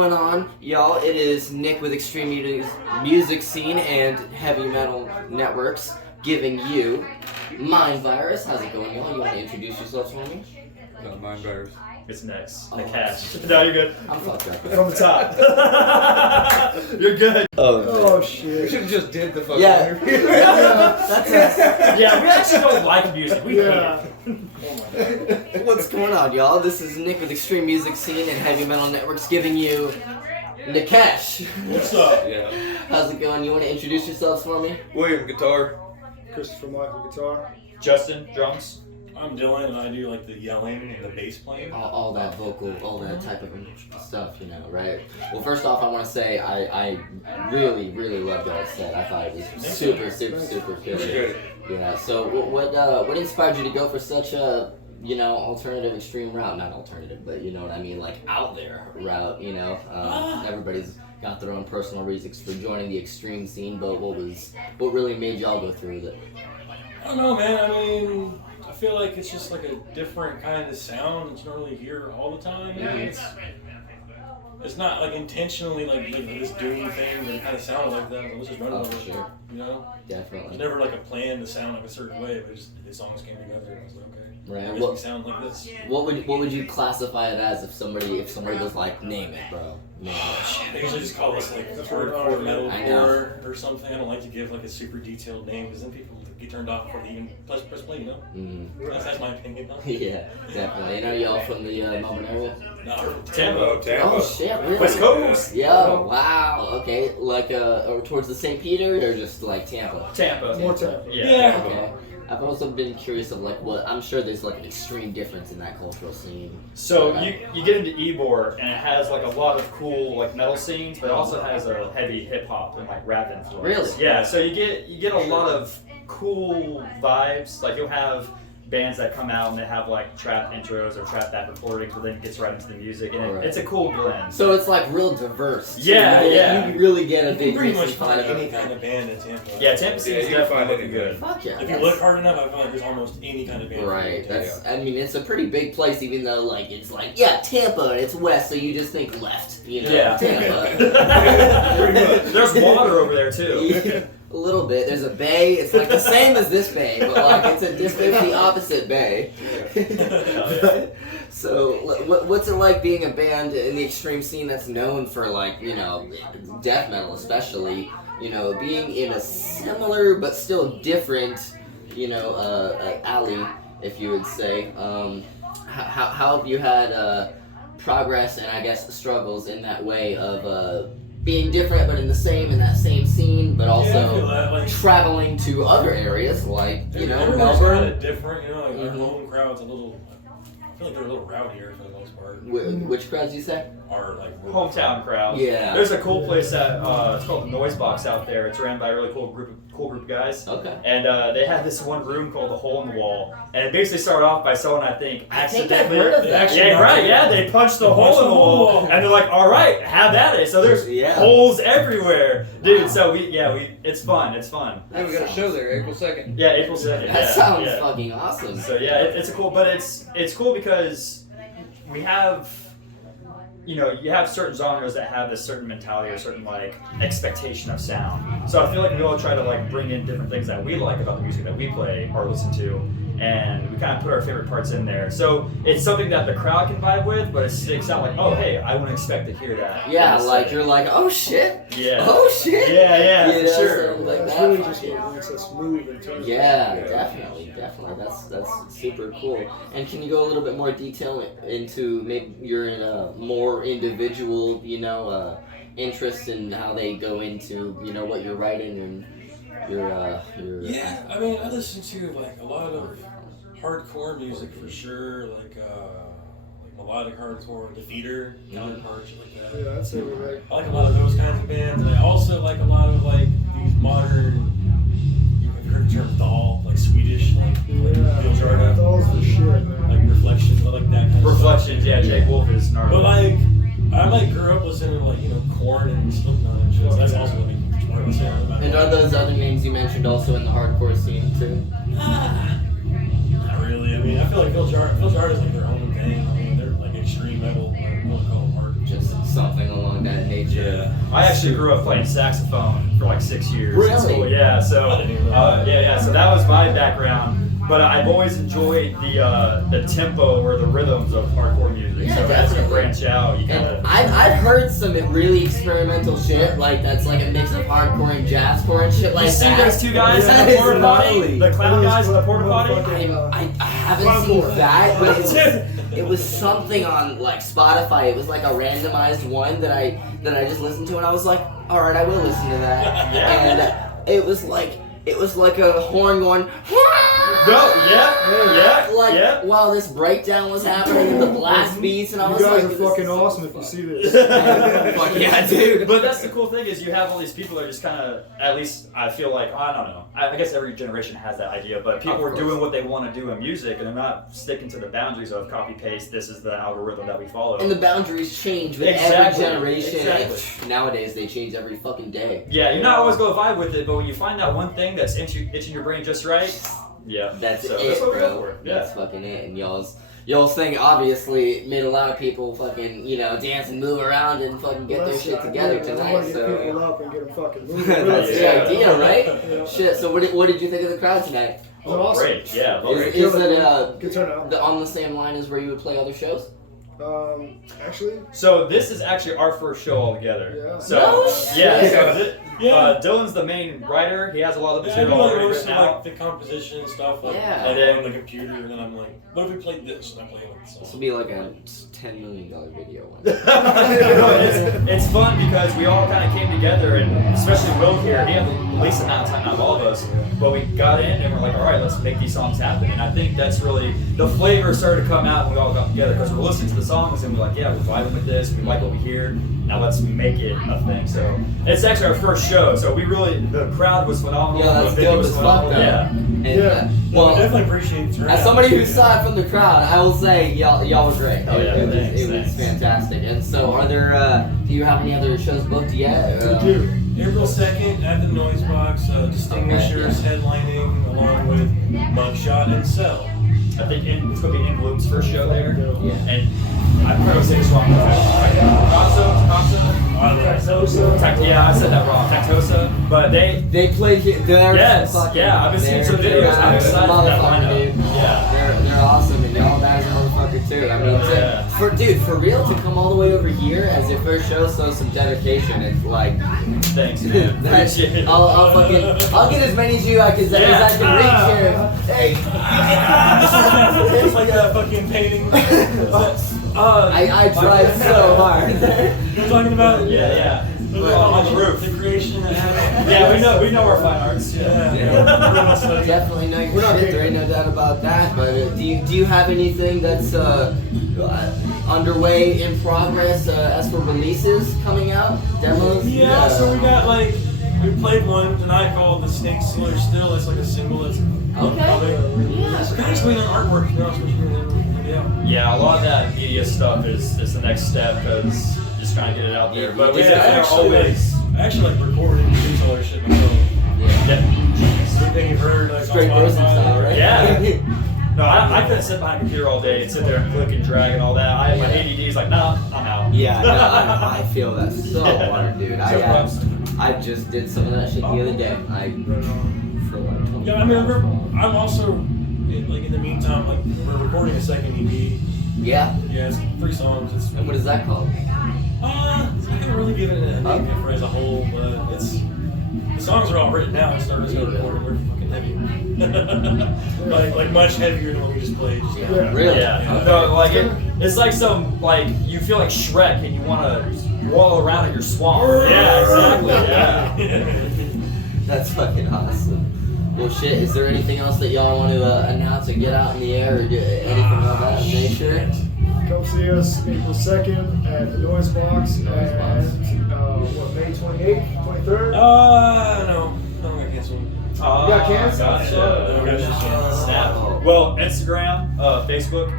going on, y'all? It is Nick with Extreme Music Scene and Heavy Metal Networks giving you Mind Virus. How's it going, y'all? You want to introduce yourselves for me? No, Mind Virus. It's next. Oh. Nachash. No, you're good. I'm fucked up. From the top. You're good. Oh, We should have just did the fucking Yeah. interview. That's us. Yeah, we actually don't like music. We hate it. What's going on, y'all? This is Nick with Extreme Music Scene and Heavy Metal Networks giving you Nachash. What's up? Yeah. How's it going? You want to introduce yourselves for me? William, guitar. Christopher Michael, guitar. Justin, drums. I'm Dylan, and I do like the yelling and the bass playing. All that vocal, all that type of stuff, you know, right? Well, first off, I want to say I really, really loved y'all's set. I thought it was super good. Yeah. So what inspired you to go for such a, you know, alternative extreme route? Not alternative, but you know what I mean, like out there route. You know, everybody's got their own personal reasons for joining the extreme scene, but what really made y'all go through with it? I don't know, man. I mean, I feel like it's just like a different kind of sound that you don't really hear all the time. Yeah. It's not like intentionally like this doom thing that kind of sounded like that. But let's just run Oh, with it. sure. You know? Definitely. There's never like a plan to sound like a certain way, but the songs came together and I was like, okay. Right. I guess we sound like this. What would you classify it as if somebody was like, name it, bro? Name it. They usually just call us like hardcore metalcore or something. I don't like to give like a super detailed name because then people get turned off before they even press play, you know? That's my opinion. Yeah, definitely. And are y'all from the Melbourne area? No, Tampa. Oh shit, really? West Coast. Yo, wow. Okay, like or towards the St. Peter or just like Tampa? Tampa. More Tampa. Yeah. Okay. I've also been curious of like what I'm sure there's like an extreme difference in that cultural scene. So you get into Ybor and it has like a lot of cool like metal scenes, but it also has a heavy hip hop and like rap influence. Really? Yeah. So you get a lot of cool vibes. Like you'll have bands that come out and they have like trap intros or trap back recordings, but then it gets right into the music, and it's a cool blend. So it's like real diverse. too. Yeah, yeah. You really get a you big can pretty much mix of find it. any kind of band in Tampa. Yeah, Tampa scene is you can definitely find looking anything. good. Fuck yeah. If you look hard enough, I feel like there's almost any kind of band. Right. That's. I mean, it's a pretty big place, even though like it's like Tampa and it's west, so you just think left. You know. Yeah. Tampa. Pretty much. There's water over there too. Yeah, a little bit. There's a bay. It's like the same as this bay, but like it's the opposite bay. So, what's it like being a band in the extreme scene that's known for like, you know, death metal especially, you know, being in a similar but still different, you know, alley, if you would say. How have you had progress and I guess struggles in that way of being different but in that same scene, but also I feel that, like, traveling to other areas like, you know, everyone's kind Melbourne? of different. You know, like our home crowd's a little. I feel like they're a little rowdier for the most part. Which crowds you say? Our like Hometown crowd. Yeah. There's a cool place that it's called the Noise Box out there. It's ran by a really cool group of guys. Okay. And they had this one room called the Hole in the Wall, and it basically started off by someone I've accidentally. heard of that. Yeah, right. Yeah, they punched the hole in the wall, and they're like, "All right, have at it." So there's holes everywhere, dude. So it's fun. It's fun. Yeah, we got a show there, April 2nd. Yeah, April 2nd. That sounds fucking awesome. So yeah, it's a cool, but it's cool because we have. You know, you have certain genres that have this certain mentality or certain like expectation of sound. So I feel like we all try to like bring in different things that we like about the music that we play or listen to, and we kind of put our favorite parts in there. So it's something that the crowd can vibe with, but it sticks out like, oh hey, I wouldn't expect to hear that. Yeah, like you're like, oh shit. Yeah. Oh shit. Yeah, You know, sure. something like It's that. really just what makes us move in terms Yeah, definitely. That's super cool. And can you go a little bit more detail into maybe you're in a more individual, you know, interests in how they go into, you know, what you're writing and your Yeah, I mean, I listen to like a lot of hardcore music for sure, like melodic hardcore, Defeater, counterpart, shit like that. Yeah, I'd say we're right. I like a lot of those kinds of bands, and I also like a lot of like these modern. Have you heard the term doll, like Swedish, like Biljarda, Dolls the shit, man. like Reflections, I like that kind of Reflections, yeah, Jake Wolf is gnarly. But like, I like grew up listening to like, you know, Korn and Slipknot and shit. So that's also what I listen to. And are those other names you mentioned also in the hardcore scene too? Not really. I mean, I feel like Biljarda is like their own thing. I mean, they're like extreme metal. I don't want to call them hard. just something along that nature. I actually grew up playing saxophone for like 6 years. Really? In school. Yeah. So So that was my background. But I've always enjoyed the tempo or the rhythms of hardcore music. Yeah, so as you definitely. branch out, you kind And of. I've heard some really experimental shit, like that's like a mix of hardcore and jazzcore and shit like You see that. those two guys That in the is porta potty? gnarly. The clown guys in the porta potty? I haven't seen that, but it was something on like Spotify. It was like a randomized one that I just listened to, and I was like, all right, I will listen to that. Yeah. And it was like a horn going. Like while this breakdown was happening, the blast beats, and I You was guys like, are fucking awesome if you see this. Fuck yeah, dude. But that's the cool thing is you have all these people that are just kind of, at least I feel like, I don't know. I guess every generation has that idea, but people are doing what they want to do in music, and they're not sticking to the boundaries of copy paste. This is the algorithm that we follow. And the boundaries change with Exactly, every generation. exactly. Nowadays, they change every fucking day. Yeah, you're not always going to vibe with it, but when you find that one thing that's itching your brain just right, yeah, That's so it, that's what we go bro. for. Yeah. That's fucking it. And y'all's thing obviously made a lot of people fucking, dance and move around and fucking get their shit together I tonight. want to get So people up and get them fucking moving. that's Yeah. the idea, right? Yeah. Shit. So what did you think of the crowd tonight? It was awesome. Great, yeah. Is, Great. is it Good turnout. on the same line as where you would play other shows? Actually, So this is actually our first show all together. Yeah. So No yeah, shit. so Yeah. Dylan's the main writer. He has a lot of the Yeah, I do material like already most of written out. like the composition and stuff, like Yeah. like, And on the computer, and then I'm like, what if we played this? And I'm playing with the This song. would be like a $10 million video one. It's fun because we all kind of came together, and especially Will here, he had the least amount of time out of all of us. But we got in and we're like, all right, let's make these songs happen. And I think that's really, the flavor started to come out when we all got together because we're listening to the songs and we're like, yeah, we're vibing with this, we like what we hear, now let's make it a thing. So it's actually our first show, so the crowd was phenomenal. Yeah, that's the venue dope was as fuck, phenomenal. though. Yeah. And, Yeah. No, I well, definitely appreciate the turnout. as somebody who saw it from the crowd, I will say y'all were great. Oh, yeah, it was thanks. fantastic. And so, are there? Do you have any other shows booked yet? we do. April 2nd at the Noise Box, Distinguishers headlining along with Mugshot and Cell. I think it's going to be In Bloom's first show there. Yeah. And I'm probably saying this wrong. Yeah, I said that wrong. Tactosa. But They played there. Yes, yeah, I've been seeing some videos. I'm excited for that lineup. Yeah. They're awesome, and y'all guys are motherfucker too. I mean, Yeah. for real to come all the way over here as your first show shows some dedication. It's like Thanks, man. Appreciate it. I'll get as many as you as I can reach here. Hey, It's like a fucking painting. I tried so hard. You're talking about Yeah. on the roof, the creation that happened. Yeah, we know our fine arts. Yeah. Definitely know your shit. There ain't no doubt about that. But do you have anything that's underway in progress as for releases coming out, demos? Yeah, so we played one tonight called The Snake Sealer Still. It's like a single that's Okay. Yeah. So kind of just waiting on artwork, to be honest with you. Yeah, a lot of that media stuff is the next step because just trying to get it out there. But we Yeah, definitely are always. I actually like recording and produce all their shit myself. Everything you've heard, like Straight on person Spotify. style, right? Yeah. No, I couldn't sit behind a computer all day and sit there and click and drag and all that. My ADD is like, nah, I'm out. Yeah, no, I feel that so hard, dude. I just did some of that shit the other day. For like 20 Yeah, I mean, I'm also in the meantime, we're recording a second EP. Yeah. Yeah, it's 3 songs. And what is that called? I haven't really given it a name yet for as a whole, but the songs are all written down. It's not just recording. They're fucking heavy. like much heavier than what we just played. Just now. Yeah. Really? Yeah. No, it's like you feel like Shrek and you want to roll around in your swamp. Yeah, exactly. Yeah. That's fucking awesome. Well, shit, is there anything else that y'all want to announce or get out in the air or do anything of that nature? Come see us April 2nd at the Noise Box and May 28th, 23rd? No, I'm gonna cancel. You got canceled? Gotcha. Snap. Well, Instagram, Facebook,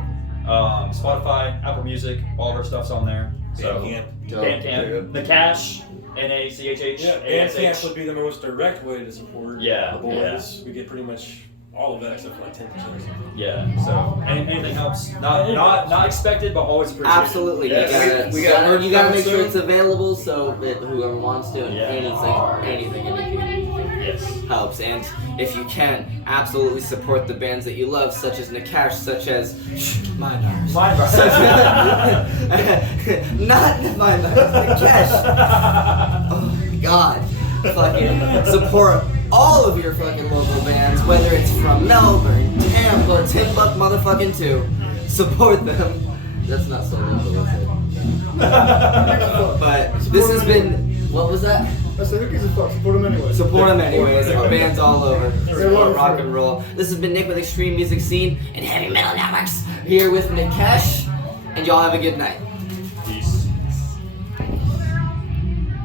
Spotify, Apple Music, all of our stuff's on there. So Bandcamp, Nachash, Nachhh. Yeah, Bandcamp would be the most direct way to support Yeah, the boys. We get pretty much all of that except for like 10% or something. Yeah. So anything helps. Not expected, but always appreciated. Absolutely. Yes. We got merch you gotta coming make sure soon. it's available so that whoever wants to, and Yeah. anything Yes. helps. And if you can, absolutely support the bands that you love, such as Nachash, such as Mind Virus. Mind Virus. Not Mind Virus, Nachash. Oh my god. Fucking support all of your fucking local bands, whether it's from Melbourne, Tampa, Timbuk motherfucking 2. Support them. That's not so local, is it? But this has been, what was that? I said, who gives a fuck? Support them anyway. Support them anyways. Our band's all over. They're Support wonderful. rock and roll. This has been Nick with Extreme Music Scene and Heavy Metal Networks. Here with Nachash, and y'all have a good night.